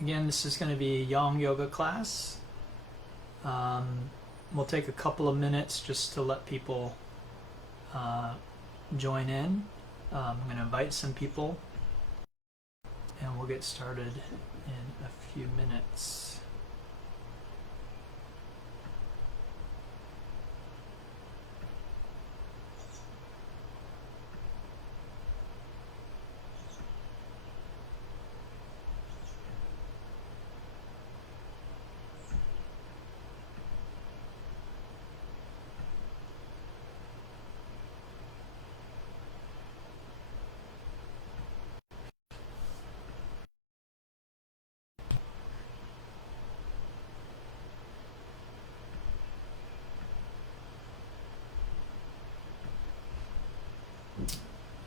Again, this is going to be a yang yoga class. We'll take a couple of minutes just to let people join in. I'm going to invite some people and we'll get started in a few minutes.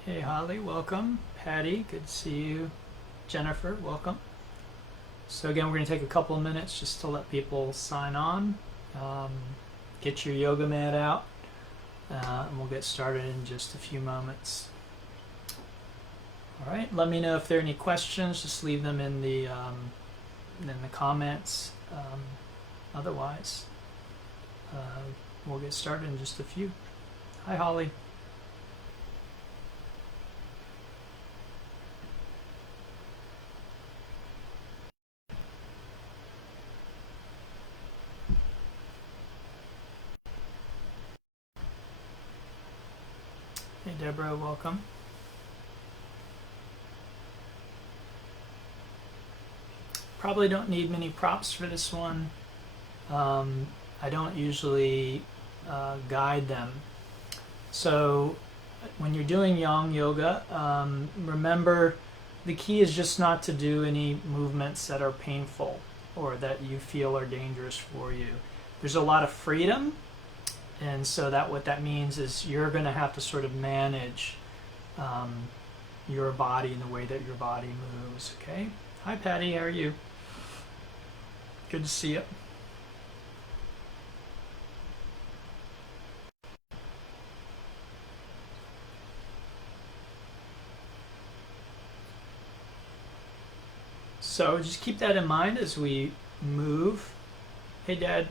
Hey Holly, welcome. Patty, good to see you. Jennifer, welcome. So again, we're going to take a couple of minutes just to let people sign on. Get your yoga mat out, and we'll get started in just a few moments. All right, let me know if there are any questions. Just leave them in the comments. Otherwise, we'll get started in just a few. Hi Holly. Hey Deborah, welcome. Probably don't need many props for this one. I don't usually guide them. So when you're doing yang yoga, remember the key is just not to do any movements that are painful or that you feel are dangerous for you. There's a lot of freedom. And so what that means is you're going to have to sort of manage your body in the way that your body moves, okay? Hi Patty, how are you? Good to see you. So just keep that in mind as we move. Hey Dad.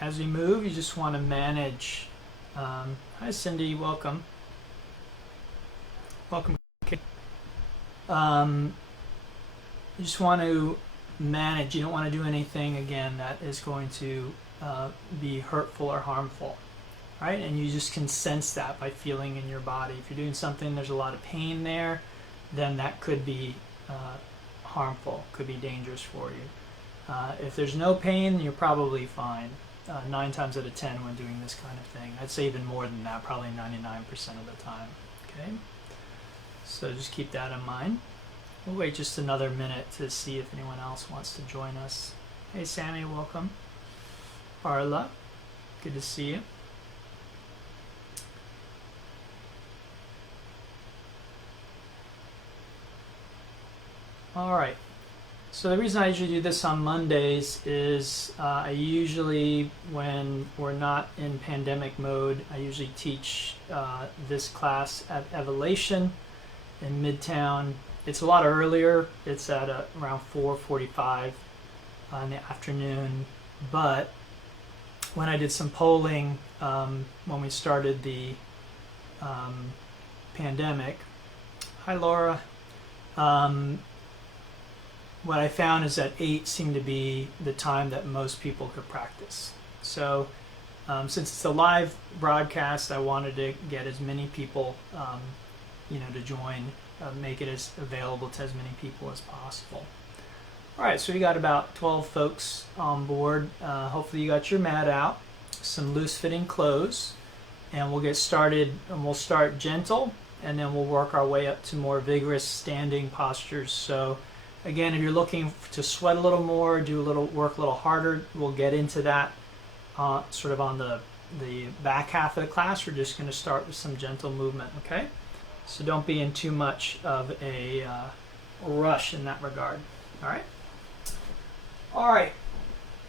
As we move, you just want to manage. Hi Cindy, welcome. Welcome. You just want to manage. You don't want to do anything, again, that is going to be hurtful or harmful. Right? And you just can sense that by feeling in your body. If you're doing something, there's a lot of pain there, then that could be harmful, could be dangerous for you. If there's no pain, you're probably fine. 9 times out of 10 when doing this kind of thing. I'd say even more than that, probably 99% of the time. Okay, so just keep that in mind. We'll wait just another minute to see if anyone else wants to join us. Hey Sammy, welcome. Arla, good to see you. All right. So the reason I usually do this on Mondays is I usually, when we're not in pandemic mode, I usually teach this class at Evolution in Midtown. It's a lot earlier. It's at around 4:45 in the afternoon. But when I did some polling when we started the pandemic, hi Laura. What I found is that 8 seemed to be the time that most people could practice. So since it's a live broadcast, I wanted to get as many people to join, make it as available to as many people as possible. All right, so we got about 12 folks on board. Hopefully you got your mat out, some loose-fitting clothes, and we'll get started. And we'll start gentle, and then we'll work our way up to more vigorous standing postures. So again, if you're looking to sweat a little more, work a little harder, we'll get into that sort of on the back half of the class. We're just going to start with some gentle movement, okay? So don't be in too much of a rush in that regard, all right? All right,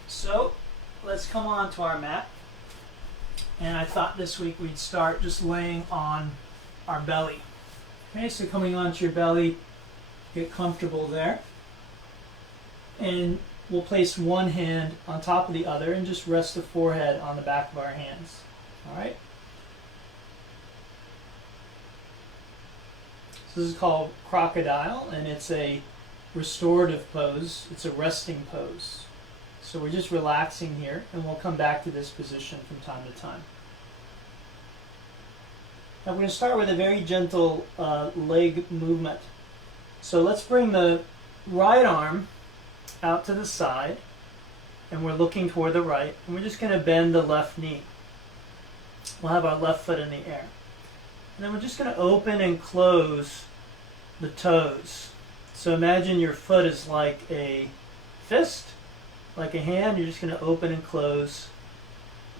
so let's come on to our mat. And I thought this week we'd start just laying on our belly. Okay, so coming onto your belly, Get comfortable there. And we'll place one hand on top of the other and just rest the forehead on the back of our hands. All right? So this is called crocodile, and it's a restorative pose. It's a resting pose. So we're just relaxing here, and we'll come back to this position from time to time. Now we're going to start with a very gentle leg movement. So let's bring the right arm out to the side, and we're looking toward the right, and we're just going to bend the left knee. We'll have our left foot in the air. And then we're just going to open and close the toes. So imagine your foot is like a fist, like a hand. You're just going to open and close.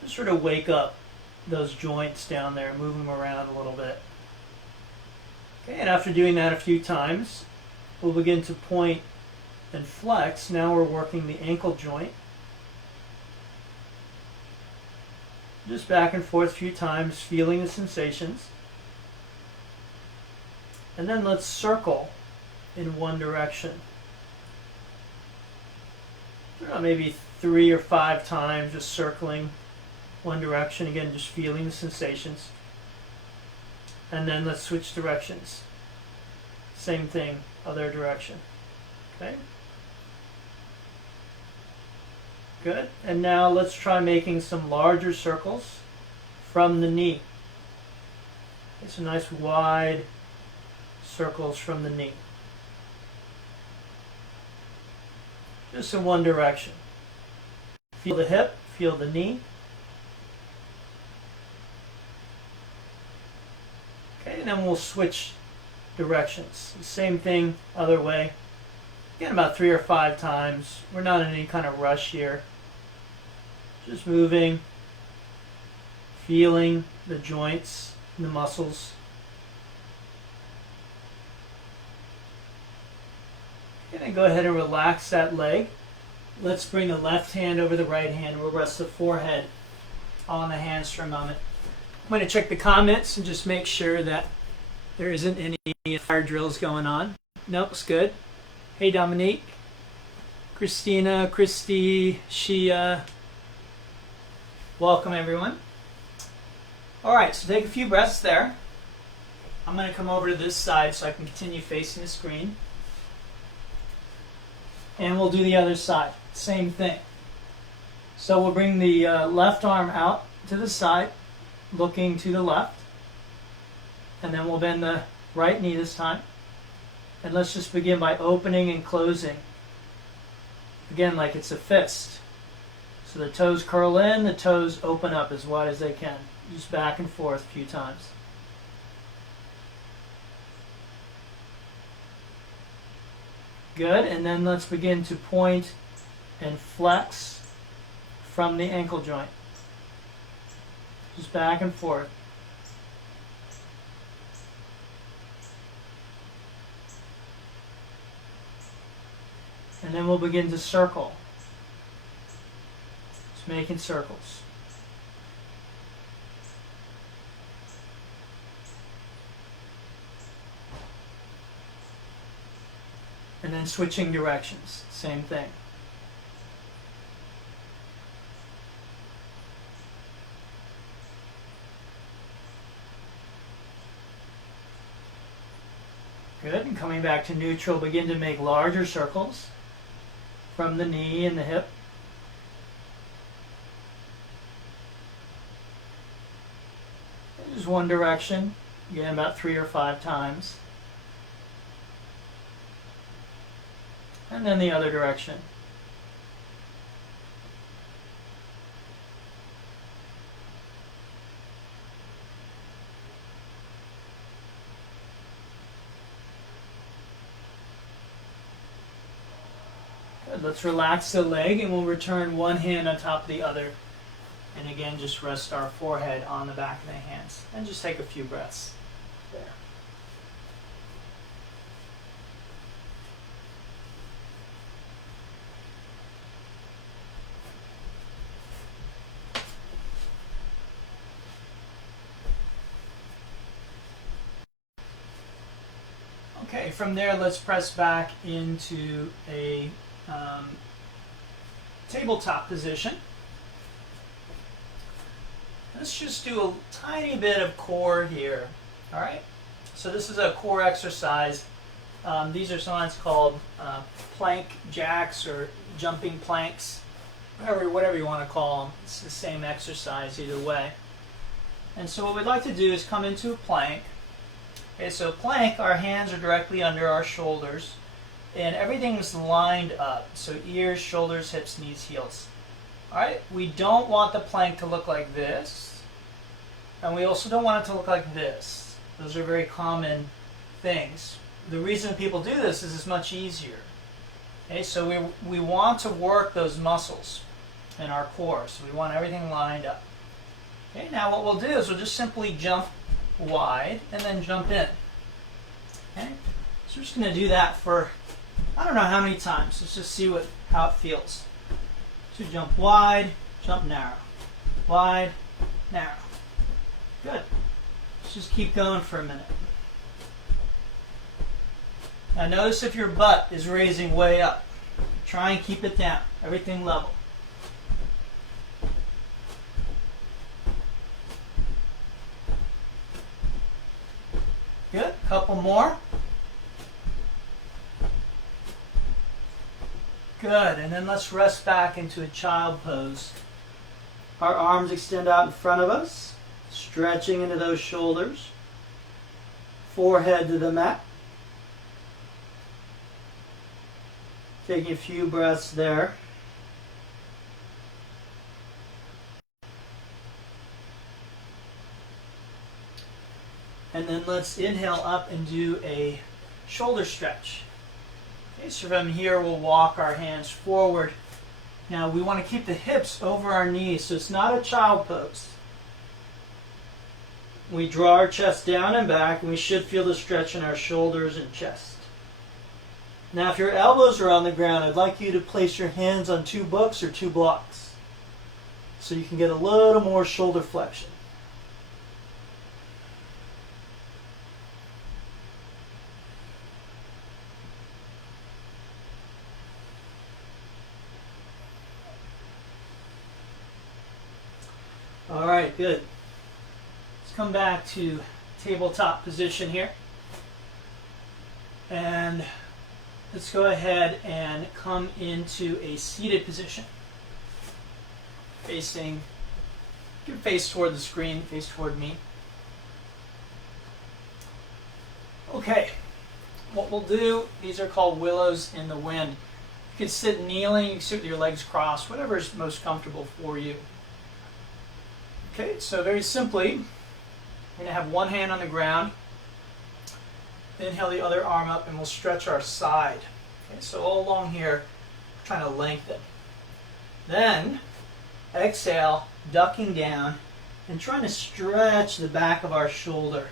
Just sort of wake up those joints down there, move them around a little bit. Okay, and after doing that a few times, we'll begin to point and flex. Now we're working the ankle joint. Just back and forth a few times, feeling the sensations. And then let's circle in one direction. Maybe 3 or 5 times, just circling one direction. Again, just feeling the sensations. And then let's switch directions. Same thing, other direction. Okay? Good. And now let's try making some larger circles from the knee. Okay, some nice wide circles from the knee. Just in one direction. Feel the hip, feel the knee. Okay, and then we'll switch directions. Same thing, other way. Again, about 3 or 5 times. We're not in any kind of rush here. Just moving, feeling the joints and the muscles. And then go ahead and relax that leg. Let's bring the left hand over the right hand. We'll rest the forehead on the hands for a moment. I'm going to check the comments and just make sure that there isn't any fire drills going on. Nope, it's good. Hey Dominique, Christina, Christy, Shia. Welcome everyone. Alright, so take a few breaths there. I'm going to come over to this side so I can continue facing the screen. And we'll do the other side. Same thing. So we'll bring the left arm out to the side, looking to the left. And then we'll bend the right knee this time. And let's just begin by opening and closing. Again, like it's a fist. So the toes curl in, the toes open up as wide as they can. Just back and forth a few times. Good, and then let's begin to point and flex from the ankle joint. Just back and forth. And then we'll begin to circle. Just making circles. And then switching directions. Same thing. Good, and coming back to neutral, begin to make larger circles from the knee and the hip. Just one direction, again about 3 or 5 times. And then the other direction. Good. Let's relax the leg and we'll return one hand on top of the other. And again, just rest our forehead on the back of the hands. And just take a few breaths there. Okay, from there let's press back into a tabletop position. Let's just do a tiny bit of core here. All right, so this is a core exercise. These are sometimes called plank jacks or jumping planks, whatever you want to call them. It's the same exercise either way. And so what we'd like to do is come into a plank. Okay, so plank, our hands are directly under our shoulders, and everything's lined up. So ears, shoulders, hips, knees, heels. All right, we don't want the plank to look like this, and we also don't want it to look like this. Those are very common things. The reason people do this is it's much easier. Okay, so we want to work those muscles in our core, so we want everything lined up. Okay, now what we'll do is we'll just simply jump wide and then jump in. Okay, so we're just going to do that for I don't know how many times. Let's just see how it feels. So jump wide, jump narrow, wide, narrow. Good. Let's just keep going for a minute. Now notice if your butt is raising way up. Try and keep it down. Everything level. Good. Couple more. Good. And then let's rest back into a child pose. Our arms extend out in front of us, stretching into those shoulders. Forehead to the mat. Taking a few breaths there. And then let's inhale up and do a shoulder stretch. Okay, so from here we'll walk our hands forward. Now we want to keep the hips over our knees, so it's not a child pose. We draw our chest down and back, and we should feel the stretch in our shoulders and chest. Now if your elbows are on the ground, I'd like you to place your hands on 2 books or 2 blocks so you can get a little more shoulder flexion. All right, good. Let's come back to tabletop position here. And let's go ahead and come into a seated position. Facing, your face toward the screen, face toward me. Okay, what we'll do, these are called willows in the wind. You can sit kneeling, you can sit with your legs crossed, whatever is most comfortable for you. Okay, so very simply, we're going to have one hand on the ground. Inhale the other arm up and we'll stretch our side. Okay, so all along here, we're trying to lengthen. Then, exhale, ducking down and trying to stretch the back of our shoulder,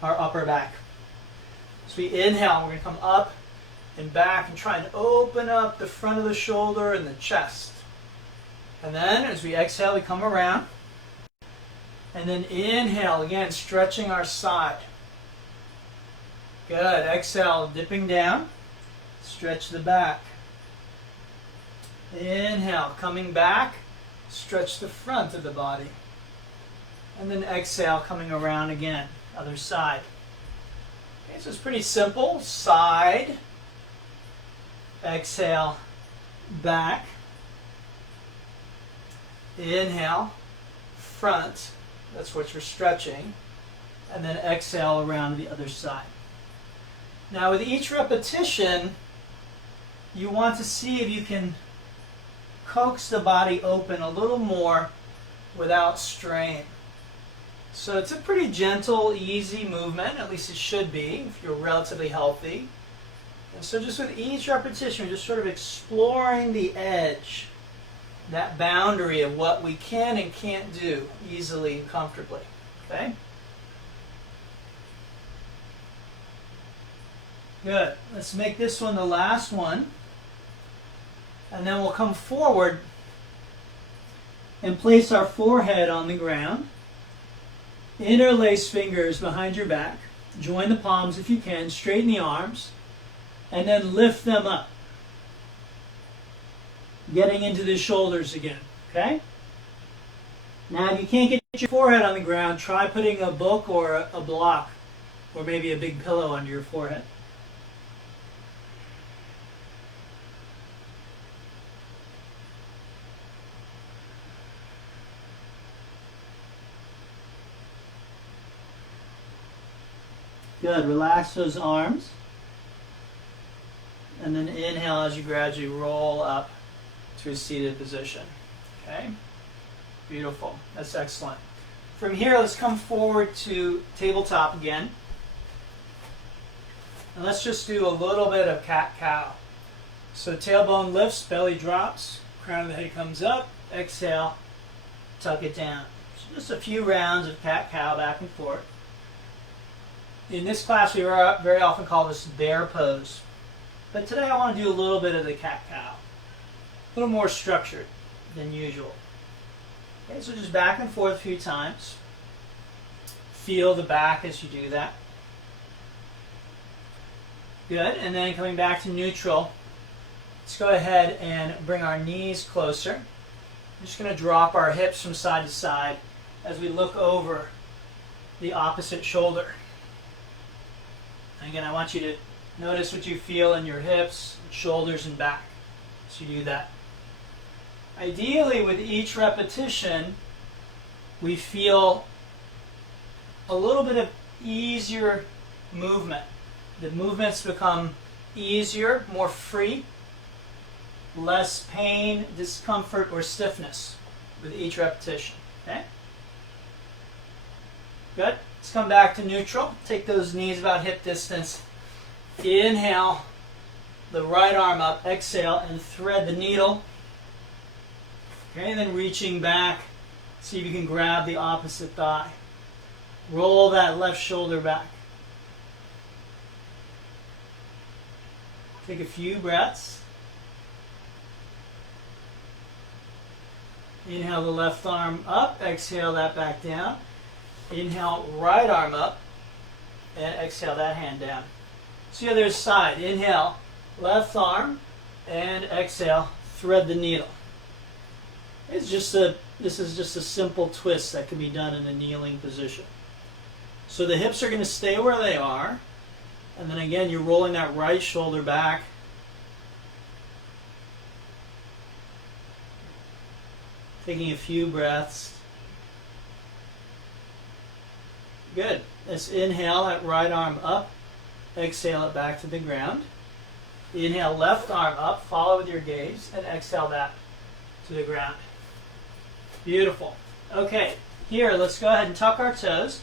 our upper back. So we inhale, we're going to come up and back and try and open up the front of the shoulder and the chest. And then as we exhale, we come around. And then inhale, again, stretching our side. Good. Exhale, dipping down. Stretch the back. Inhale, coming back. Stretch the front of the body. And then exhale, coming around again. Other side. Okay, so it's pretty simple. Side. Exhale, back. Inhale, front. That's what you're stretching. And then exhale around the other side. Now with each repetition, you want to see if you can coax the body open a little more without strain. So it's a pretty gentle, easy movement, at least it should be if you're relatively healthy. And so just with each repetition, we're just sort of exploring the edge, that boundary of what we can and can't do easily and comfortably. Okay? Good. Let's make this one the last one. And then we'll come forward and place our forehead on the ground. Interlace fingers behind your back. Join the palms if you can, straighten the arms, and then lift them up. Getting into the shoulders again, okay? Now, if you can't get your forehead on the ground, try putting a book or a block or maybe a big pillow under your forehead. Good. Relax those arms. And then inhale as you gradually roll up to a seated position. Okay? Beautiful. That's excellent. From here, let's come forward to tabletop again. And let's just do a little bit of cat-cow. So tailbone lifts, belly drops, crown of the head comes up, exhale, tuck it down. So just a few rounds of cat-cow back and forth. In this class, we very often call this bear pose. But today I want to do a little bit of the cat-cow. A little more structured than usual. Okay, so just back and forth a few times. Feel the back as you do that. Good, and then coming back to neutral, let's go ahead and bring our knees closer. I'm just going to drop our hips from side to side as we look over the opposite shoulder. And again, I want you to notice what you feel in your hips, shoulders, and back as you do that. Ideally, with each repetition, we feel a little bit of easier movement. The movements become easier, more free, less pain, discomfort, or stiffness with each repetition. Okay? Good. Let's come back to neutral. Take those knees about hip distance. Inhale, the right arm up. Exhale, and thread the needle. Okay, and then reaching back, see if you can grab the opposite thigh. Roll that left shoulder back. Take a few breaths. Inhale the left arm up, exhale that back down. Inhale right arm up, and exhale that hand down. So the other side, inhale left arm, and exhale, thread the needle. This is just a simple twist that can be done in a kneeling position. So the hips are going to stay where they are. And then again, you're rolling that right shoulder back. Taking a few breaths. Good. Let's inhale that right arm up. Exhale it back to the ground. Inhale left arm up. Follow with your gaze. And exhale that to the ground. Beautiful. Okay, here, let's go ahead and tuck our toes.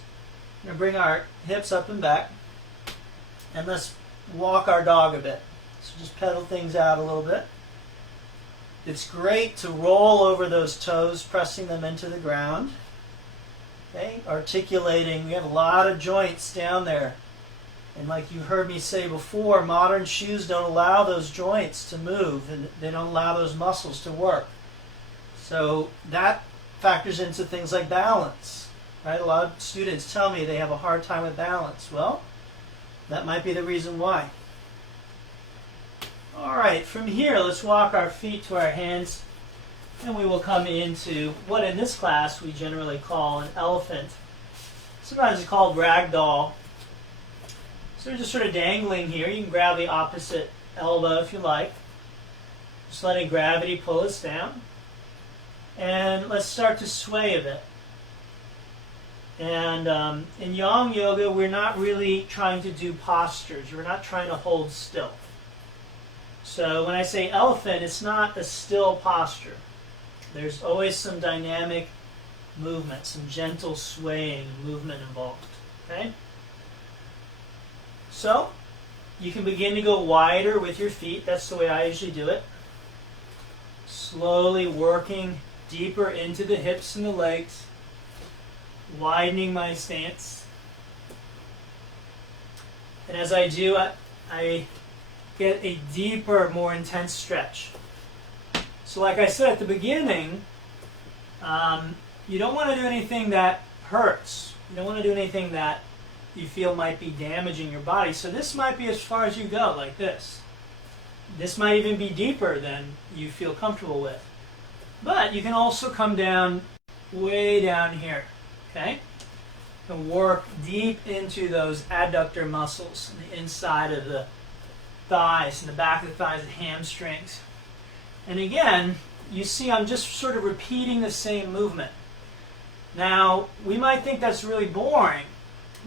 We're going to bring our hips up and back. And let's walk our dog a bit. So just pedal things out a little bit. It's great to roll over those toes, pressing them into the ground. Okay, articulating. We have a lot of joints down there. And like you heard me say before, modern shoes don't allow those joints to move, and they don't allow those muscles to work. So that factors into things like balance. Right? A lot of students tell me they have a hard time with balance. Well, that might be the reason why. All right, from here, let's walk our feet to our hands, and we will come into what in this class we generally call an elephant. Sometimes it's called ragdoll. So we're just sort of dangling here. You can grab the opposite elbow if you like. Just letting gravity pull us down. And let's start to sway a bit. And in Yang Yoga, we're not really trying to do postures. We're not trying to hold still. So when I say elephant, it's not a still posture. There's always some dynamic movement, some gentle swaying movement involved. Okay? So you can begin to go wider with your feet. That's the way I usually do it. Slowly working deeper into the hips and the legs. Widening my stance. And as I do, I get a deeper, more intense stretch. So like I said at the beginning, you don't want to do anything that hurts. You don't want to do anything that you feel might be damaging your body. So this might be as far as you go, like this. This might even be deeper than you feel comfortable with. But you can also come down way down here, okay? And work deep into those adductor muscles on the inside of the thighs, and the back of the thighs and hamstrings. And again, you see I'm just sort of repeating the same movement. Now, we might think that's really boring,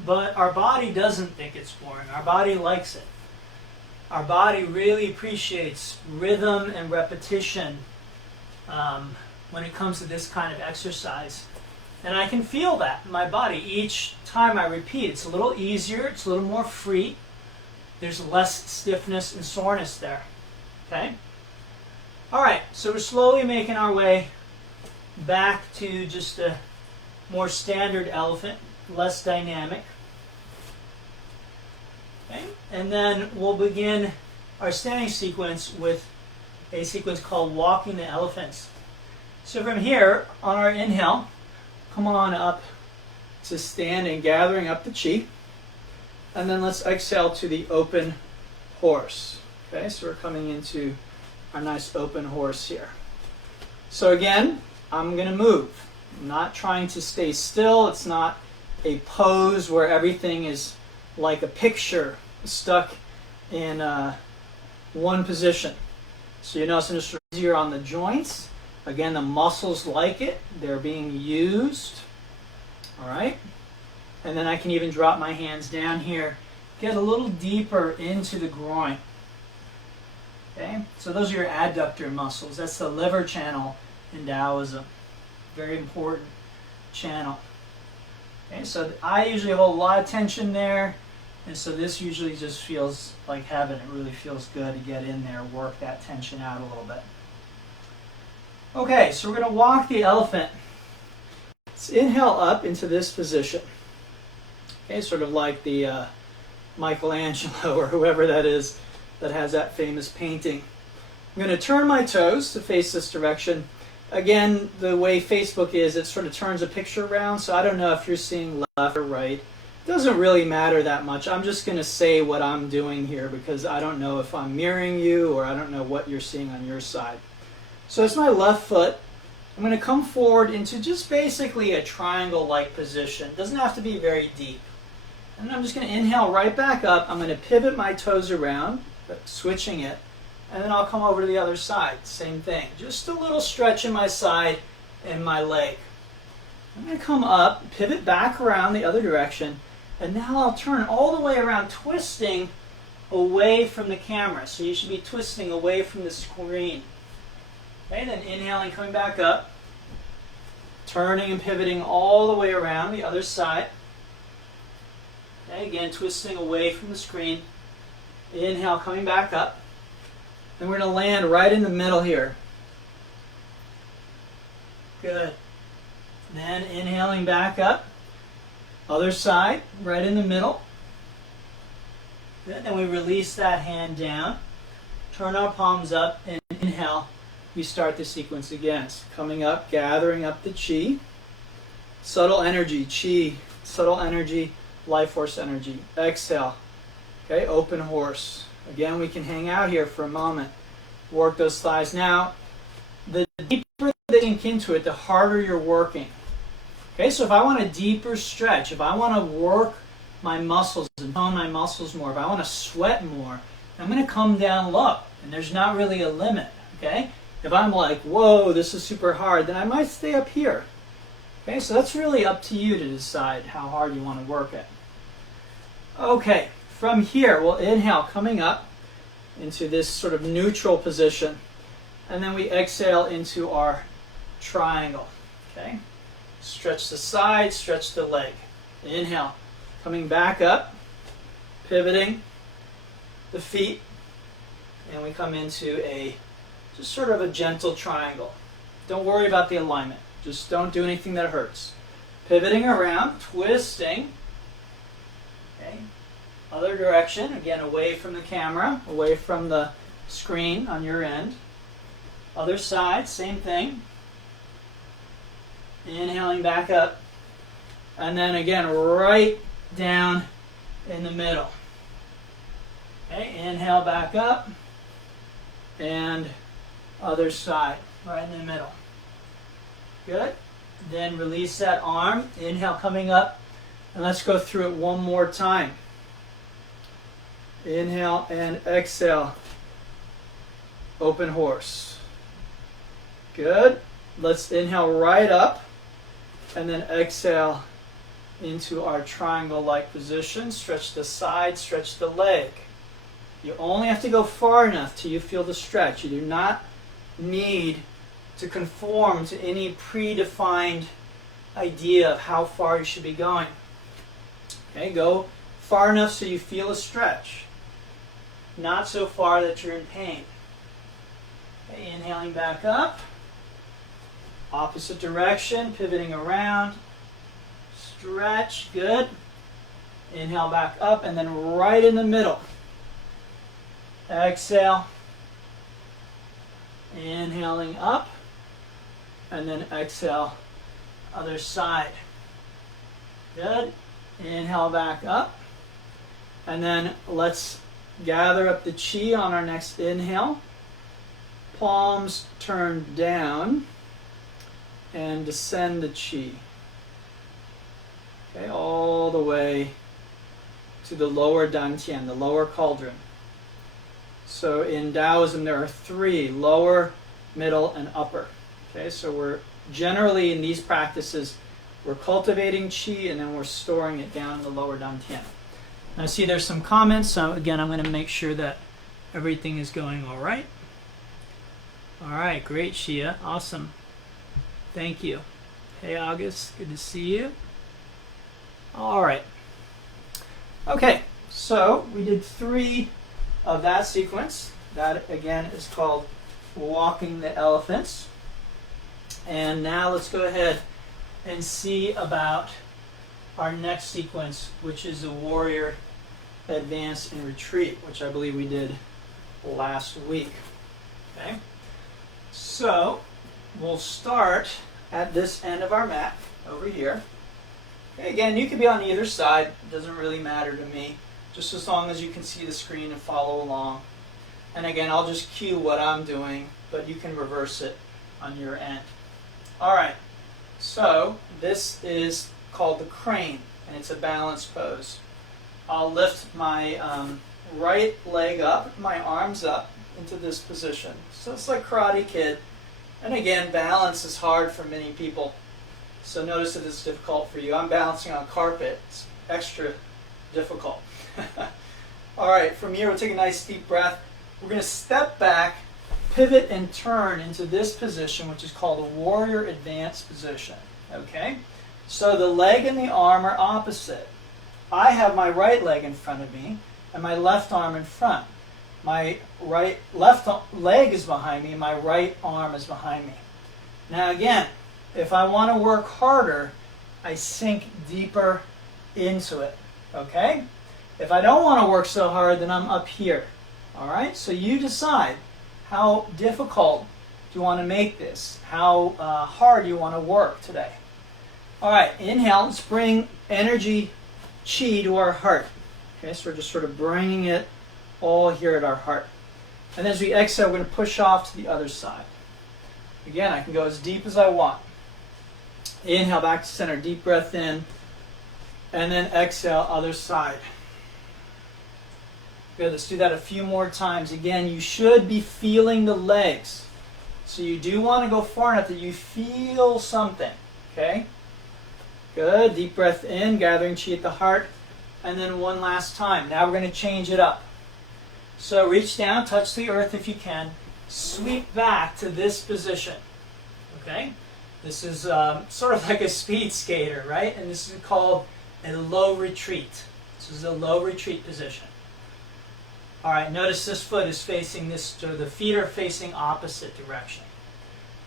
but our body doesn't think it's boring. Our body likes it. Our body really appreciates rhythm and repetition when it comes to this kind of exercise. And I can feel that in my body each time I repeat. It's a little easier, it's a little more free. There's less stiffness and soreness there. Okay? All right, so we're slowly making our way back to just a more standard elephant, less dynamic. Okay? And then we'll begin our standing sequence with a sequence called walking the elephants. So from here, on our inhale, come on up to standing, gathering up the chi. And then let's exhale to the open horse. Okay, so we're coming into our nice open horse here. So again, I'm going to move. I'm not trying to stay still. It's not a pose where everything is like a picture stuck in one position. So you notice it's easier on the joints. Again, the muscles like it. They're being used. All right. And then I can even drop my hands down here, get a little deeper into the groin. Okay, so those are your adductor muscles. That's the liver channel in Taoism. Very important channel. Okay, so I usually hold a lot of tension there, and so this usually just feels like heaven. It really feels good to get in there, work that tension out a little bit. Okay, so we're going to walk the elephant. Let's inhale up into this position. Okay, sort of like the Michelangelo or whoever that is that has that famous painting. I'm going to turn my toes to face this direction. Again, the way Facebook is, it sort of turns a picture around, so I don't know if you're seeing left or right. It doesn't really matter that much. I'm just going to say what I'm doing here because I don't know if I'm mirroring you or I don't know what you're seeing on your side. So it's my left foot. I'm going to come forward into just basically a triangle-like position. It doesn't have to be very deep. And I'm just going to inhale right back up. I'm going to pivot my toes around, switching it, and then I'll come over to the other side. Same thing. Just a little stretch in my side and my leg. I'm going to come up, pivot back around the other direction, and now I'll turn all the way around, twisting away from the camera. So you should be twisting away from the screen. Okay, then inhaling, coming back up, turning and pivoting all the way around the other side. Okay, again, twisting away from the screen. Inhale, coming back up. And we're going to land right in the middle here. Good. Then inhaling back up. Other side, right in the middle. Good. Then we release that hand down. Turn our palms up and inhale. We start the sequence again. So coming up, gathering up the chi. Subtle energy, chi. Subtle energy, life force energy. Exhale. Okay, open horse. Again, we can hang out here for a moment. Work those thighs. Now, the deeper they sink into it, the harder you're working. Okay, so if I want a deeper stretch, if I want to work my muscles and tone my muscles more, if I want to sweat more, I'm going to come down low. And there's not really a limit. Okay? If I'm like, whoa, this is super hard, then I might stay up here. Okay, so that's really up to you to decide how hard you want to work it. Okay. From here, we'll inhale, coming up into this sort of neutral position. And then we exhale into our triangle. Okay? Stretch the side, stretch the leg. Inhale, coming back up, pivoting the feet. And we come into a just sort of a gentle triangle. Don't worry about the alignment. Just don't do anything that hurts. Pivoting around, twisting. Okay? Other direction, again, away from the camera, away from the screen on your end. Other side, same thing. Inhaling back up. And then again, right down in the middle. Okay, inhale back up, and other side, right in the middle. Good. Then release that arm. Inhale coming up, and let's go through it one more time. Inhale and exhale. Open horse. Good. Let's inhale right up, and then exhale into our triangle-like position. Stretch the side, stretch the leg. You only have to go far enough till you feel the stretch. You do not need to conform to any predefined idea of how far you should be going. Okay, go far enough so you feel a stretch. Not so far that you're in pain. Okay, inhaling back up. Opposite direction, pivoting around. Stretch, good. Inhale back up, and then right in the middle. Exhale. Inhaling up, and then exhale, other side. Good. Inhale back up, and then let's gather up the chi on our next inhale. Palms turn down, and descend the chi. Okay, all the way to the lower dantian, the lower cauldron. So in Taoism there are three: lower, middle, and upper. Okay, so we're generally in these practices, we're cultivating qi and then we're storing it down in the lower dantian. Now I see there's some comments, so again I'm going to make sure that everything is going all right. All right, great, Shia, awesome. Thank you. Hey August, good to see you. All right. Okay, so we did 3 of that sequence. That again is called walking the elephants. And now let's go ahead and see about our next sequence, which is the warrior advance and retreat, which I believe we did last week. Okay, so we'll start at this end of our mat over here. Okay, again, you can be on either side, it doesn't really matter to me, just as long as you can see the screen and follow along. And again, I'll just cue what I'm doing, but you can reverse it on your end. All right, so this is called the crane, and it's a balance pose. I'll lift my right leg up, my arms up into this position. So it's like Karate Kid. And again, balance is hard for many people. So notice that it's difficult for you. I'm balancing on carpet. It's extra difficult. All right, from here we'll take a nice deep breath. We're going to step back, pivot, and turn into this position, which is called a warrior advance position. Okay? So the leg and the arm are opposite. I have my right leg in front of me and my left arm in front. My left leg is behind me, my right arm is behind me. Now again, if I want to work harder, I sink deeper into it. Okay? If I don't want to work so hard, then I'm up here. All right? So you decide how difficult do you want to make this? How hard do you want to work today? All right, inhale. Let's bring energy, chi, to our heart. Okay, so we're just sort of bringing it all here at our heart. And as we exhale, we're going to push off to the other side. Again, I can go as deep as I want. Inhale back to center, deep breath in, and then exhale, other side. Good, let's do that a few more times. Again, you should be feeling the legs. So you do want to go far enough that you feel something. Okay? Good, deep breath in, gathering chi at the heart. And then one last time. Now we're going to change it up. So reach down, touch the earth if you can. Sweep back to this position. Okay? This is sort of like a speed skater, right? And this is called a low retreat. This is a low retreat position. All right, notice this foot is facing this, so the feet are facing opposite direction.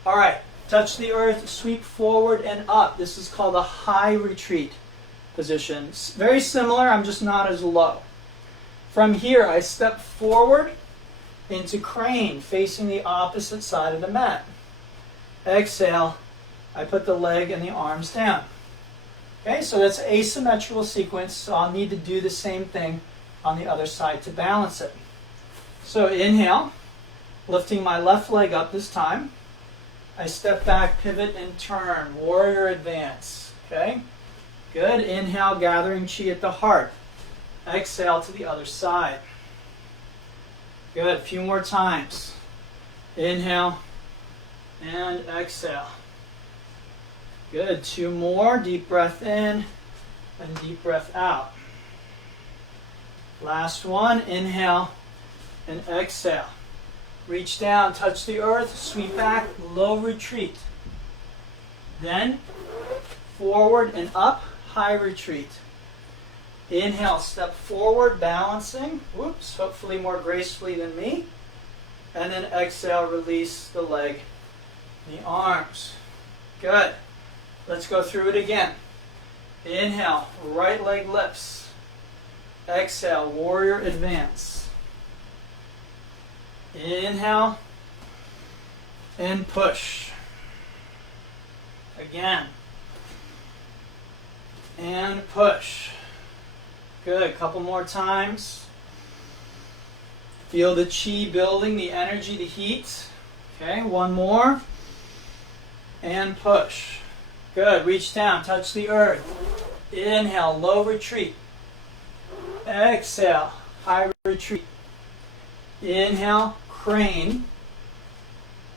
All right, touch the earth, sweep forward and up. This is called a high retreat position. It's very similar, I'm just not as low. From here, I step forward into crane, facing the opposite side of the mat. Exhale, I put the leg and the arms down. Okay, so that's an asymmetrical sequence, so I'll need to do the same thing on the other side to balance it. So inhale, lifting my left leg up this time. I step back, pivot, and turn. Warrior advance. Okay? Good. Inhale, gathering chi at the heart. Exhale to the other side. Good. A few more times. Inhale and exhale. Good. 2 more. Deep breath in and deep breath out. Last one. Inhale and exhale. Reach down, touch the earth, sweep back, low retreat. Then forward and up, high retreat. Inhale, step forward, balancing. Whoops, hopefully more gracefully than me. And then exhale, release the leg, the arms. Good. Let's go through it again. Inhale, right leg lifts. Exhale, warrior advance. Inhale and push. Again. And push. Good. Couple more times. Feel the chi building, the energy, the heat. Okay, one more. And push. Good. Reach down, touch the earth. Inhale, low retreat. Exhale, high retreat. Inhale, crane.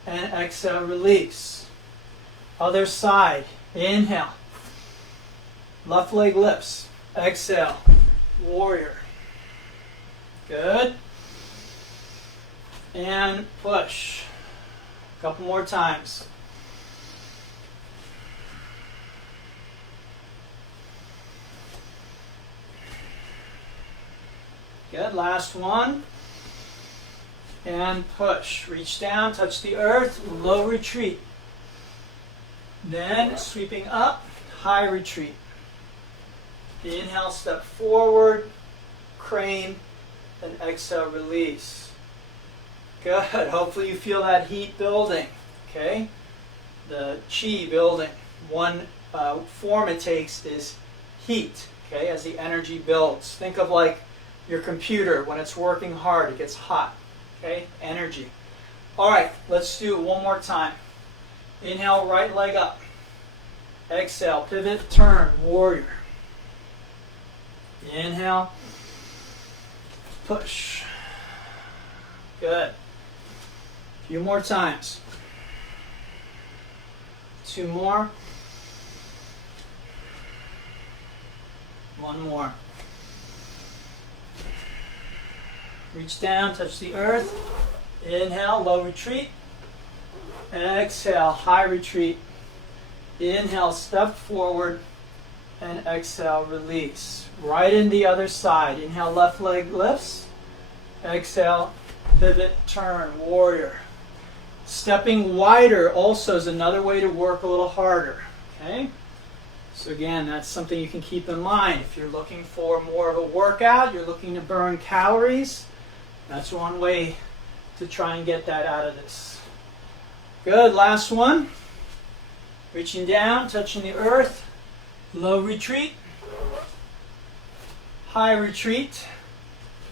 And exhale, release. Other side. Inhale. Left leg lifts. Exhale, warrior. Good. And push. A couple more times. Good. Last one. And push. Reach down, touch the earth, low retreat. Then sweeping up, high retreat. Inhale, step forward, crane, and exhale, release. Good. Hopefully you feel that heat building. Okay? The chi building. One form it takes is heat. Okay? As the energy builds. Think of like your computer. When it's working hard, it gets hot. Okay? Energy. All right. Let's do it one more time. Inhale, right leg up. Exhale, pivot, turn, warrior. Inhale, push. Good. A few more times. 2 more. 1 more. Reach down, touch the earth. Inhale, low retreat. Exhale, high retreat. Inhale, step forward. And exhale, release. Right in the other side. Inhale, left leg lifts. Exhale, pivot, turn, warrior. Stepping wider also is another way to work a little harder. Okay? So again, that's something you can keep in mind. If you're looking for more of a workout, you're looking to burn calories, that's one way to try and get that out of this. Good. Last one. Reaching down, touching the earth. Low retreat. High retreat.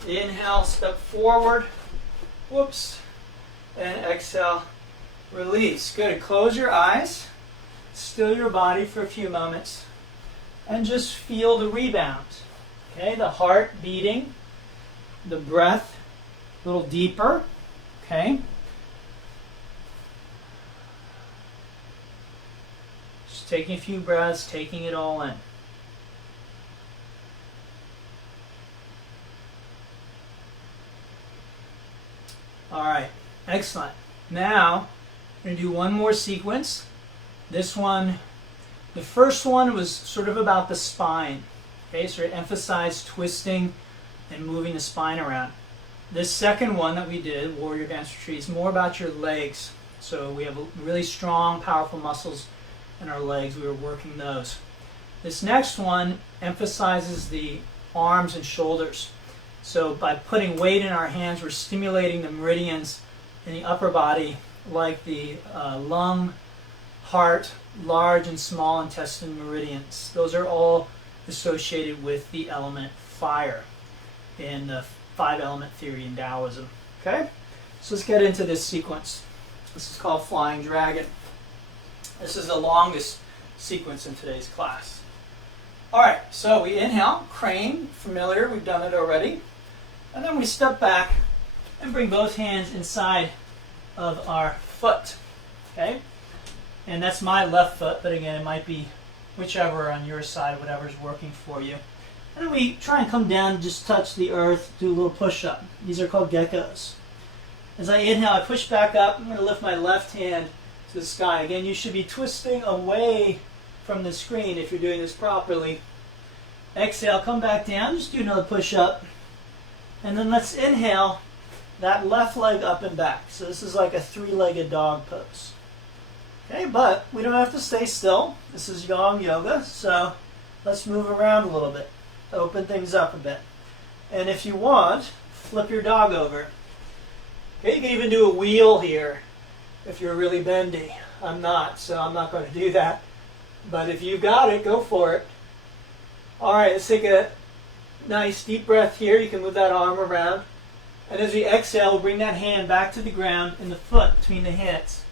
Inhale, step forward. Whoops. And exhale, release. Good. Close your eyes. Still your body for a few moments. And just feel the rebound. Okay, the heart beating. The breath a little deeper. Okay. Just taking a few breaths, taking it all in. All right, excellent. Now, we're going to do one more sequence. This one, the first one was sort of about the spine. Okay, so it emphasized twisting and moving the spine around. This second one that we did, Warrior Advanced Retreat, is more about your legs. So we have really strong, powerful muscles in our legs. We were working those. This next one emphasizes the arms and shoulders. So by putting weight in our hands, we're stimulating the meridians in the upper body, like the lung, heart, large and small intestine meridians. Those are all associated with the element fire in the 5-element theory in Taoism. Okay? So let's get into this sequence. This is called Flying Dragon. This is the longest sequence in today's class. Alright, so we inhale, crane, familiar, we've done it already. And then we step back and bring both hands inside of our foot. Okay? And that's my left foot, but again, it might be whichever on your side, whatever's working for you. And then we try and come down and just touch the earth, do a little push-up. These are called geckos. As I inhale, I push back up. I'm going to lift my left hand to the sky. Again, you should be twisting away from the screen if you're doing this properly. Exhale, come back down. Just do another push-up. And then let's inhale that left leg up and back. So this is like a 3-legged dog pose. Okay, but we don't have to stay still. This is Yang Yoga, so let's move around a little bit. Open things up a bit. And if you want, flip your dog over. Okay, you can even do a wheel here if you're really bendy. I'm not, so I'm not going to do that. But if you've got it, go for it. All right, let's take a nice deep breath here. You can move that arm around. And as we exhale, we'll bring that hand back to the ground in the foot between the hands.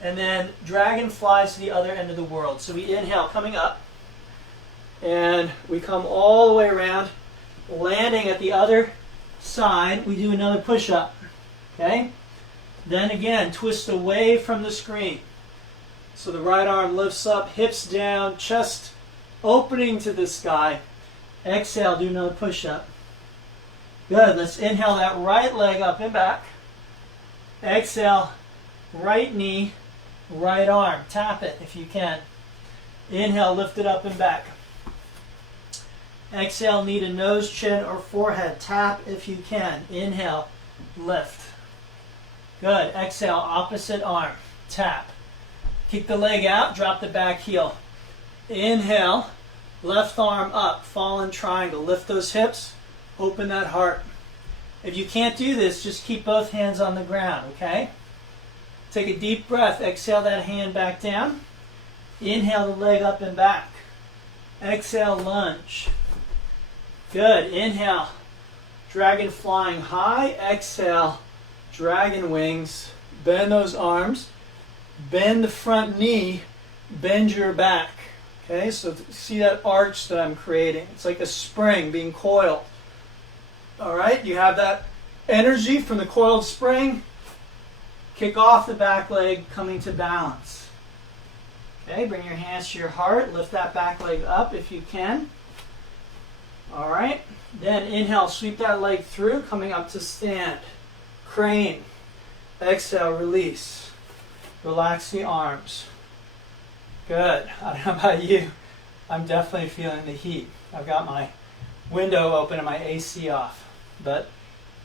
And then dragon flies to the other end of the world. So we inhale, coming up. And we come all the way around, landing at the other side. We do another push-up. Okay? Then again, twist away from the screen. So the right arm lifts up, hips down, chest opening to the sky. Exhale, do another push-up. Good. Let's inhale that right leg up and back. Exhale, right knee, right arm. Tap it if you can. Inhale, lift it up and back. Exhale, knee to nose, chin, or forehead. Tap if you can. Inhale, lift. Good. Exhale, opposite arm. Tap. Kick the leg out, drop the back heel. Inhale, left arm up, fallen triangle. Lift those hips, open that heart. If you can't do this, just keep both hands on the ground, okay? Take a deep breath. Exhale that hand back down. Inhale the leg up and back. Exhale, lunge. Good. Inhale, dragon flying high. Exhale, dragon wings. Bend those arms. Bend the front knee. Bend your back. Okay, so see that arch that I'm creating? It's like a spring being coiled. All right, you have that energy from the coiled spring. Kick off the back leg, coming to balance. Okay, bring your hands to your heart. Lift that back leg up if you can. All right, then inhale, sweep that leg through, coming up to stand. Crane. Exhale, release. Relax the arms. Good. I don't know about you. I'm definitely feeling the heat. I've got my window open and my AC off, but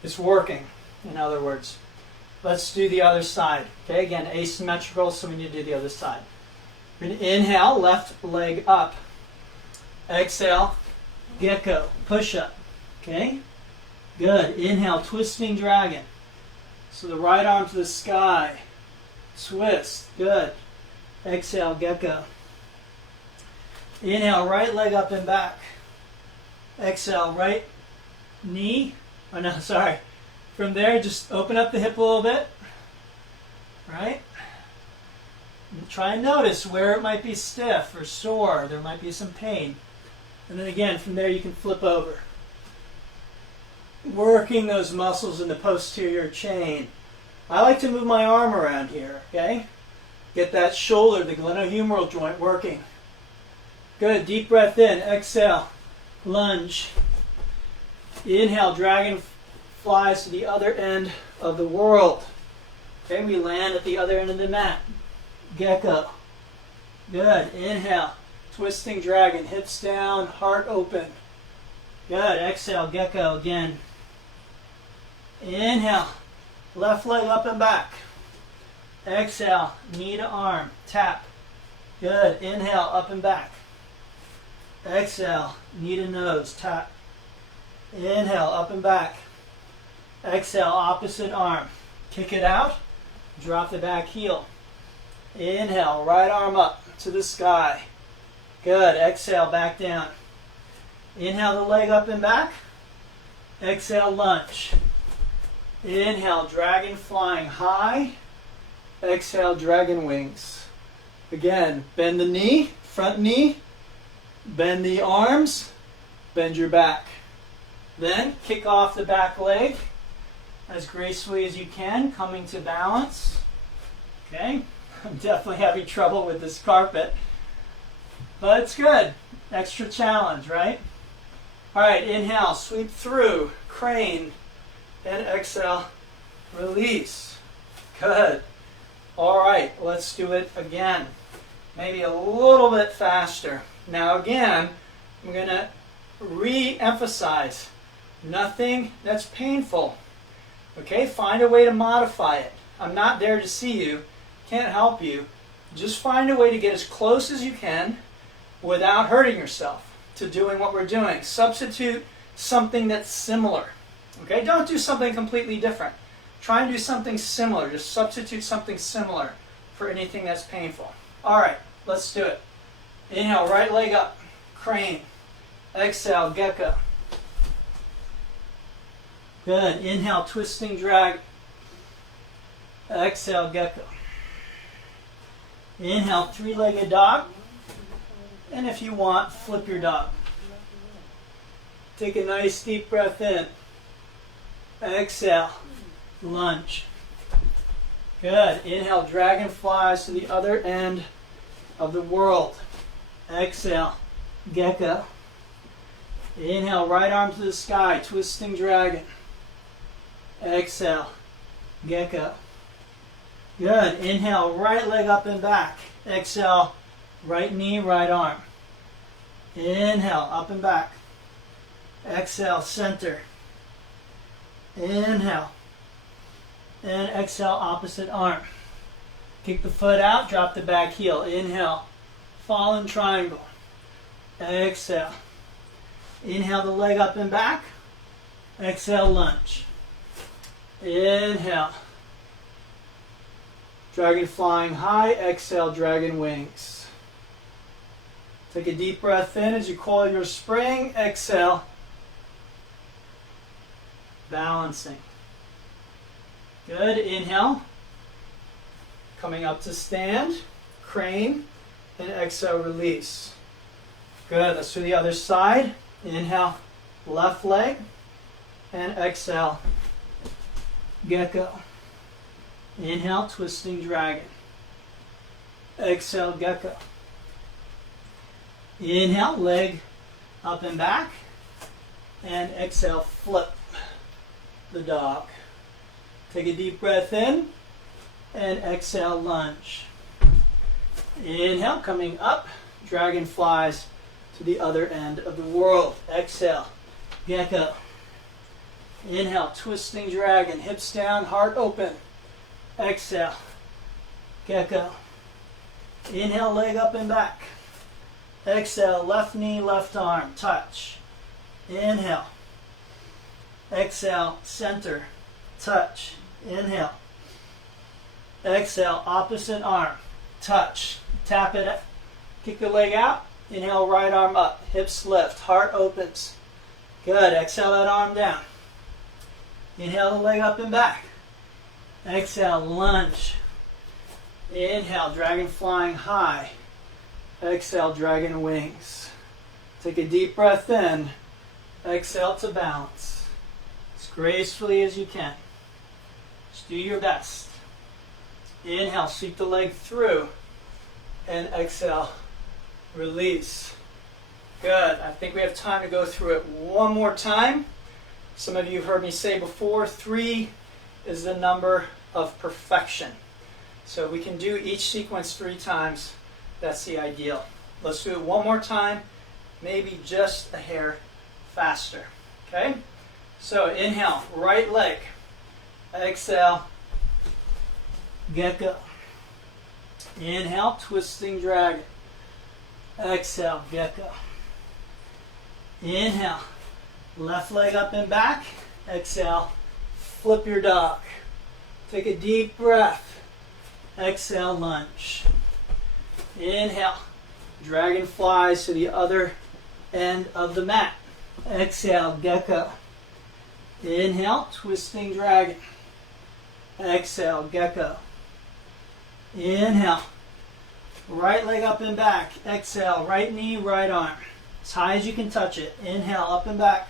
it's working, in other words. Let's do the other side. Okay, again, asymmetrical, so we need to do the other side. We're going to inhale, left leg up. Exhale, gecko, push up. Okay, good. Inhale, twisting dragon. So the right arm to the sky. Twist, good. Exhale, gecko. Inhale, right leg up and back. Exhale, right knee. Oh no, sorry. From there, just open up the hip a little bit. Right? And try and notice where it might be stiff or sore. There might be some pain. And then again, from there you can flip over. Working those muscles in the posterior chain. I like to move my arm around here, okay? Get that shoulder, the glenohumeral joint working. Good, deep breath in, exhale, lunge. Inhale, dragon flies to the other end of the world. Okay, we land at the other end of the mat. Gecko. Good, inhale, twisting dragon, hips down, heart open. Good, exhale, gecko again. Inhale, left leg up and back. Exhale, knee to arm, tap. Good, inhale, up and back. Exhale, knee to nose, tap. Inhale, up and back. Exhale, opposite arm. Kick it out, drop the back heel. Inhale, right arm up to the sky. Good. Exhale, back down. Inhale the leg up and back. Exhale, lunge. Inhale, dragon flying high. Exhale, dragon wings. Again, bend the knee, front knee. Bend the arms. Bend your back. Then kick off the back leg as gracefully as you can, coming to balance. Okay, I'm definitely having trouble with this carpet, but it's good. Extra challenge, right? All right, inhale, sweep through, crane, and exhale, release. Good. All right, let's do it again. Maybe a little bit faster. Now again, I'm going to re-emphasize nothing that's painful. Okay, find a way to modify it. I'm not there to see you, can't help you. Just find a way to get as close as you can without hurting yourself to doing what we're doing. Substitute something that's similar. Okay, don't do something completely different. Try and do something similar. Just substitute something similar for anything that's painful. All right, let's do it. Inhale, right leg up, crane. Exhale, gecko. Good. Inhale, twisting drag. Exhale, gecko. Inhale, three-legged dog. And if you want, flip your dog. Take a nice deep breath in. Exhale, lunge. Good. Inhale, dragon flies to the other end of the world. Exhale, gecko. Inhale, right arm to the sky, twisting dragon. Exhale, gecko. Good. Inhale, right leg up and back. Exhale, right knee, right arm. Inhale, up and back. Exhale, center. Inhale. And exhale, opposite arm. Kick the foot out, drop the back heel. Inhale, fallen triangle. Exhale. Inhale the leg up and back. Exhale, lunge. Inhale. Dragon flying high. Exhale, dragon wings. Take a deep breath in as you coil your spring. Exhale. Balancing. Good. Inhale. Coming up to stand. Crane. And exhale, release. Good. Let's do the other side. Inhale, left leg. And exhale, gecko. Inhale, twisting dragon. Exhale, gecko. Inhale, leg up and back. And exhale, flip the dog. Take a deep breath in. And exhale, lunge. Inhale, coming up. Dragon flies to the other end of the world. Exhale, gecko. Inhale, twisting dragon. Hips down, heart open. Exhale, gecko. Inhale, leg up and back. Exhale, left knee, left arm, touch. Inhale. Exhale, center, touch. Inhale. Exhale, opposite arm, touch. Tap it, kick the leg out. Inhale, right arm up, hips lift, heart opens. Good, exhale that arm down. Inhale the leg up and back. Exhale, lunge. Inhale, dragon flying high. Exhale, dragon wings. Take a deep breath in. Exhale to balance. As gracefully as you can. Just do your best. Inhale, sweep the leg through. And exhale, release. Good. I think we have time to go through it one more time. Some of you have heard me say before, 3 is the number of perfection. So we can do each sequence 3 times. That's the ideal. Let's do it one more time, maybe just a hair faster. Okay? So inhale, right leg. Exhale, gecko. Inhale, twisting dragon. Exhale, gecko. Inhale, left leg up and back. Exhale, flip your dog. Take a deep breath. Exhale, lunge. Inhale. Dragon flies to the other end of the mat. Exhale, gecko. Inhale, twisting dragon. Exhale, gecko. Inhale. Right leg up and back. Exhale, right knee, right arm. As high as you can touch it. Inhale, up and back.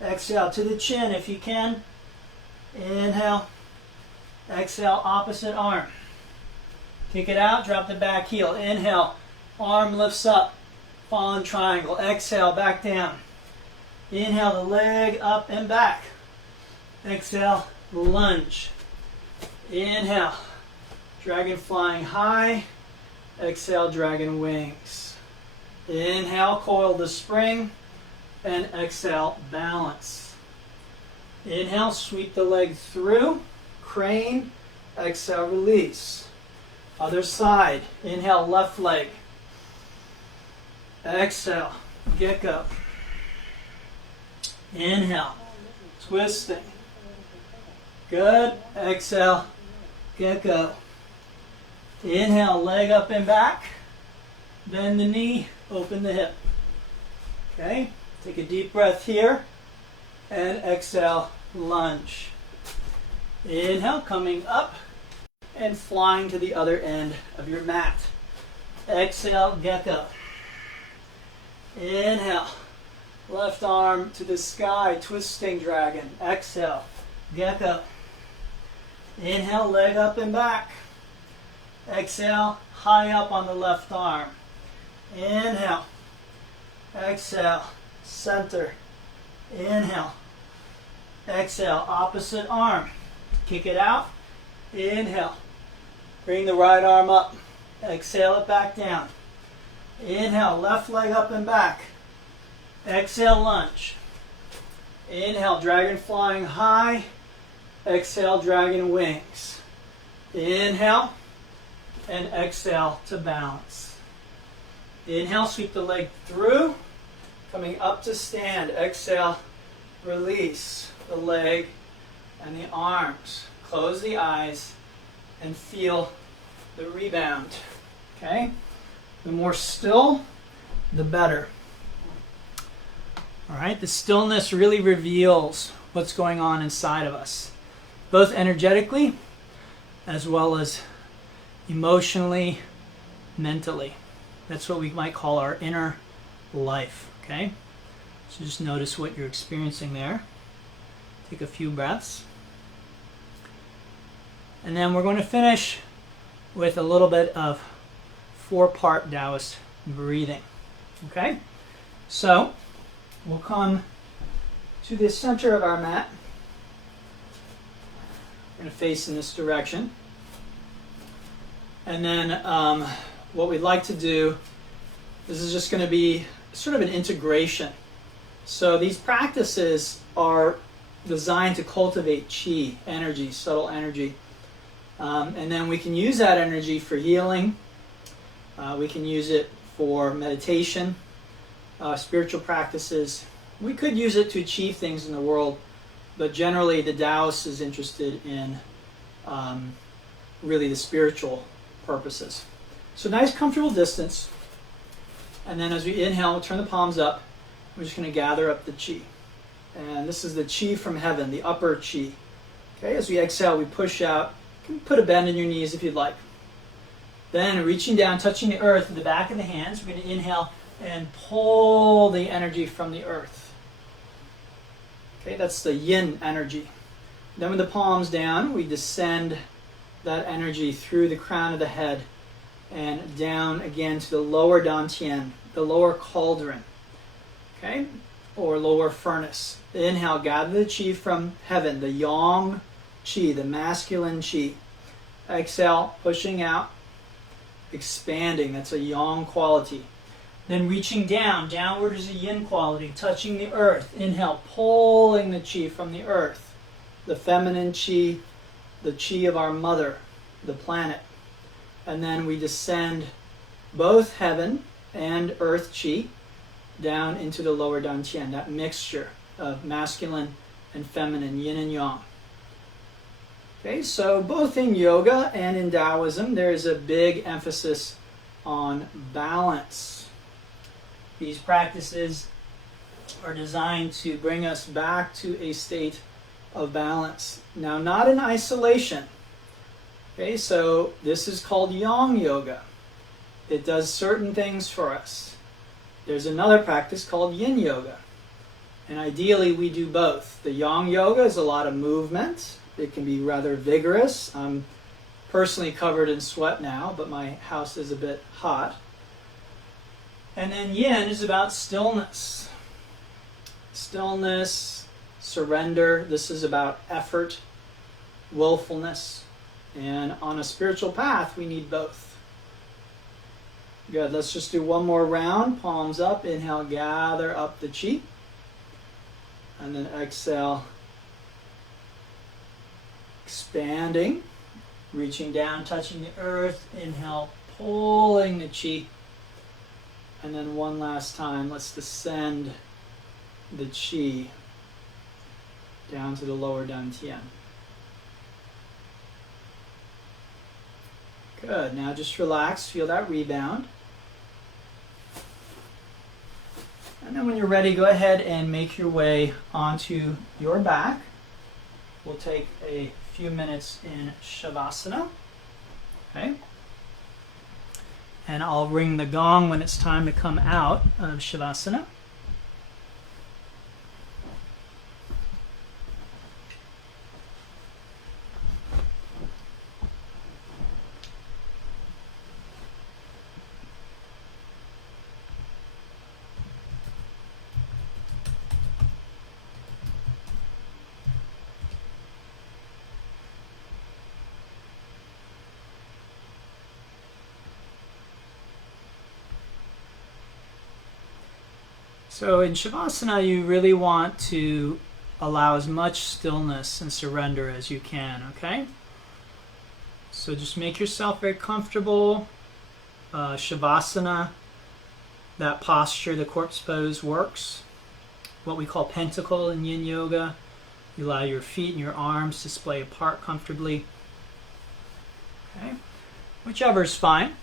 Exhale to the chin if you can. Inhale. Exhale, opposite arm. Kick it out, drop the back heel. Inhale, arm lifts up. Fallen triangle. Exhale, back down. Inhale, the leg up and back. Exhale, lunge. Inhale, dragon flying high. Exhale, dragon wings. Inhale, coil the spring. And exhale, balance. Inhale, sweep the leg through. Crane. Exhale, release. Other side. Inhale, left leg. Exhale, gecko. Inhale, twisting. Good. Exhale, gecko. Inhale, leg up and back. Bend the knee, open the hip. Okay, take a deep breath here. And exhale, lunge. Inhale, coming up and flying to the other end of your mat. Exhale, gecko. Inhale, left arm to the sky, twisting dragon. Exhale, gecko. Inhale, leg up and back. Exhale, high up on the left arm. Inhale. Exhale, center. Inhale. Exhale, opposite arm. Kick it out. Inhale. Bring the right arm up. Exhale it back down. Inhale, left leg up and back. Exhale, lunge. Inhale, dragon flying high. Exhale, dragon wings. Inhale. And exhale to balance. Inhale, sweep the leg through. Coming up to stand. Exhale, release the leg and the arms. Close the eyes and feel the rebound. Okay? The more still, the better. All right? The stillness really reveals what's going on inside of us, both energetically as well as emotionally, mentally. That's what we might call our inner life. Okay? So just notice what you're experiencing there. Take a few breaths. And then we're going to finish with a little bit of 4-part Taoist breathing. Okay? So, we'll come to the center of our mat. We're going to face in this direction. And then what we'd like to do, this is just going to be sort of an integration. So these practices are designed to cultivate qi, energy, subtle energy. And then we can use that energy for healing. We can use it for meditation, spiritual practices. We could use it to achieve things in the world, but generally the Taoist is interested in really the spiritual purposes. So nice comfortable distance. And then as we inhale, we'll turn the palms up. We're just going to gather up the qi. And this is the qi from heaven, the upper qi. Okay, as we exhale, we push out. You can put a bend in your knees if you'd like. Then reaching down, touching the earth with the back of the hands, we're going to inhale and pull the energy from the earth. Okay, that's the yin energy. Then with the palms down, we descend that energy through the crown of the head and down again to the lower dantian, the lower cauldron, okay, or lower furnace. Inhale, gather the qi from heaven, the yang qi, the masculine qi. Exhale, pushing out, expanding, that's a yang quality. Then reaching down, downward is a yin quality, touching the earth. Inhale, pulling the qi from the earth, the feminine qi, the qi of our mother, the planet. And then we descend both heaven and earth qi down into the lower dantian, that mixture of masculine and feminine, yin and yang. Okay, so both in yoga and in Taoism, there is a big emphasis on balance. These practices are designed to bring us back to a state of balance. Now, not in isolation. Okay, so this is called yang yoga. It does certain things for us. There's another practice called yin yoga. And ideally, we do both. The yang yoga is a lot of movement. It can be rather vigorous. I'm personally covered in sweat now, but my house is a bit hot. And then yin is about stillness. Stillness, surrender. This is about effort, willfulness. And on a spiritual path, we need both. Good. Let's just do one more round. Palms up. Inhale, gather up the chi. And then exhale, expanding, reaching down, touching the earth. Inhale, pulling the chi. And then one last time, let's descend the chi down to the lower dantian. Good. Now just relax. Feel that rebound. And then when you're ready, go ahead and make your way onto your back. We'll take a few minutes in Shavasana. Okay. And I'll ring the gong when it's time to come out of Shavasana. So in Shavasana, you really want to allow as much stillness and surrender as you can, okay? So just make yourself very comfortable. Shavasana, that posture, the corpse pose works. What we call pentacle in yin yoga. You allow your feet and your arms to splay apart comfortably. Okay, whichever is fine.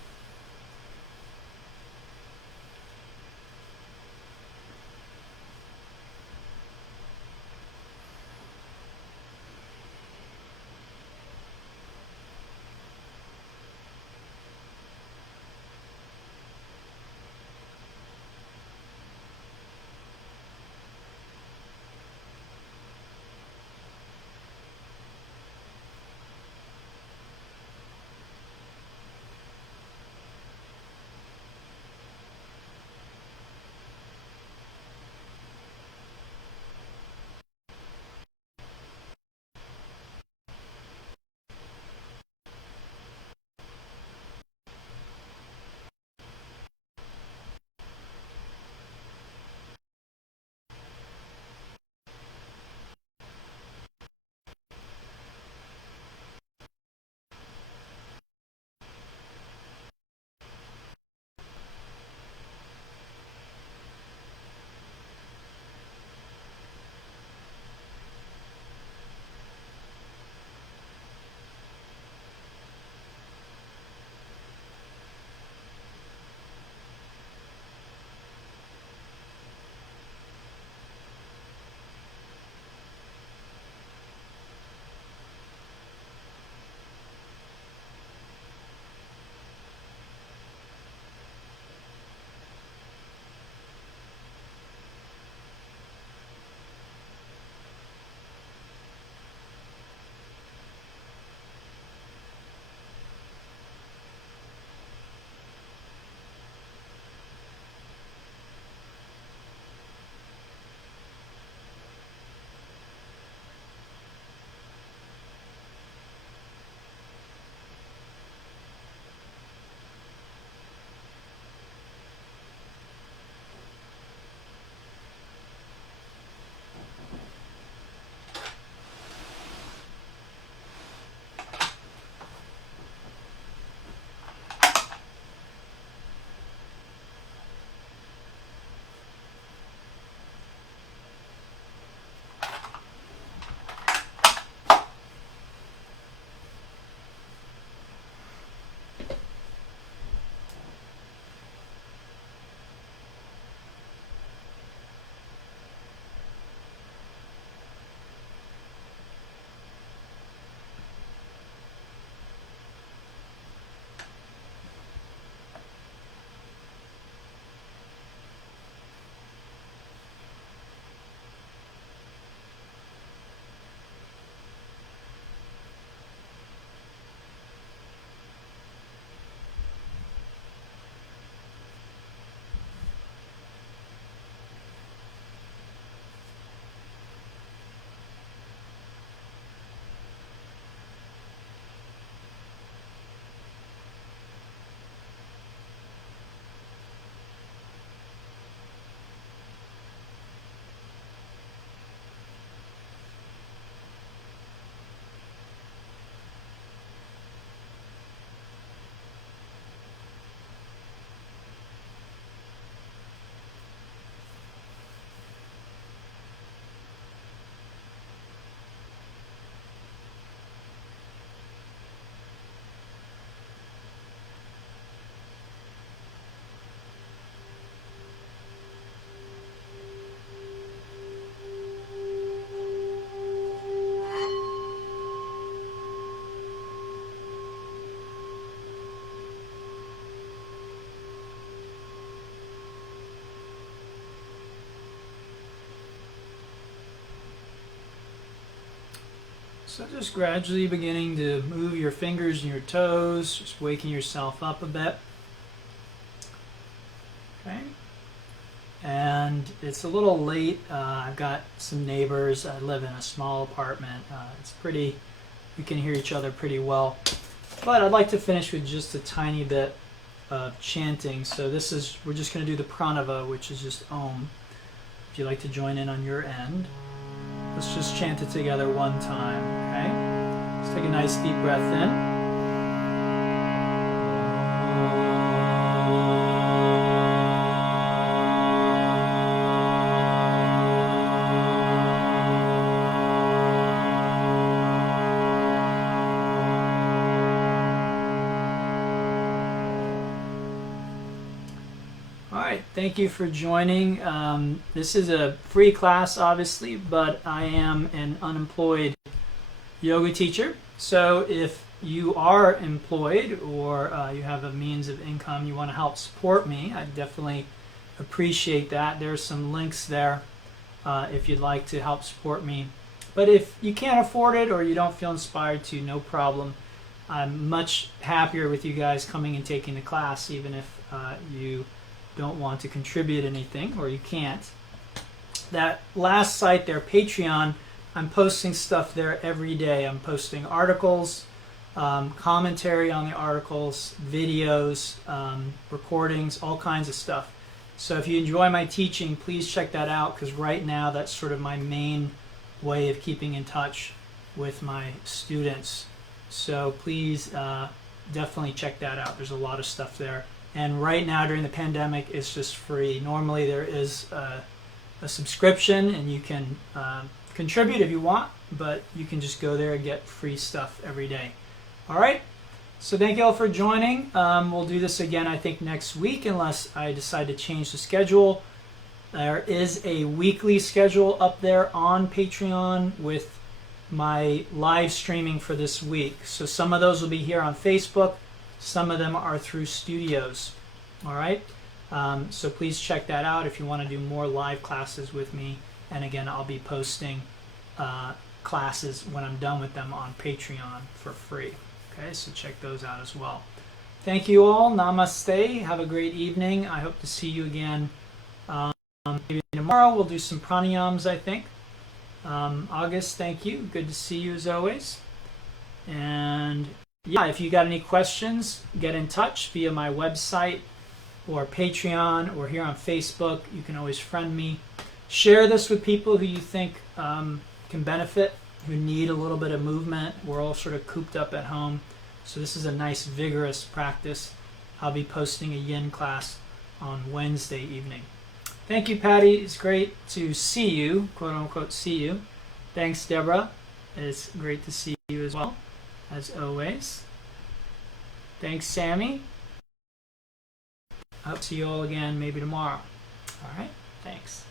So just gradually beginning to move your fingers and your toes, just waking yourself up a bit. Okay. And it's a little late. I've got some neighbors. I live in a small apartment. It's pretty, we can hear each other pretty well. But I'd like to finish with just a tiny bit of chanting. So this is, we're just going to do the pranava, which is just Om. If you'd like to join in on your end, let's just chant it together one time, okay? Let's take a nice deep breath in. Thank you for joining. This is a free class, obviously, but I am an unemployed yoga teacher. So if you are employed or you have a means of income, you want to help support me, I definitely appreciate that. There's some links there if you'd like to help support me. But if you can't afford it or you don't feel inspired to, no problem. I'm much happier with you guys coming and taking the class, even if you don't want to contribute anything or you can't. That last site there, Patreon, I'm posting stuff there every day. I'm posting articles, commentary on the articles, videos, recordings, all kinds of stuff. So if you enjoy my teaching, please check that out, because right now that's sort of my main way of keeping in touch with my students. So please definitely check that out. There's a lot of stuff there. And right now during the pandemic, it's just free. Normally there is a subscription and you can contribute if you want, but you can just go there and get free stuff every day. All right? So thank you all for joining. We'll do this again, I think, next week, unless I decide to change the schedule. There is a weekly schedule up there on Patreon with my live streaming for this week. So some of those will be here on Facebook. Some of them are through studios. All right? So please check that out if you want to do more live classes with me. And again, I'll be posting classes when I'm done with them on Patreon for free. Okay, so check those out as well. Thank you all. Namaste. Have a great evening. I hope to see you again. Maybe tomorrow we'll do some pranayams, I think. August, thank you. Good to see you as always. And yeah, if you got any questions, get in touch via my website or Patreon or here on Facebook. You can always friend me. Share this with people who you think can benefit, who need a little bit of movement. We're all sort of cooped up at home. So this is a nice, vigorous practice. I'll be posting a yin class on Wednesday evening. Thank you, Patty. It's great to see you, quote unquote, see you. Thanks, Deborah. It's great to see you as well, as always. Thanks, Sammy. I hope to see you all again maybe tomorrow. All right, thanks.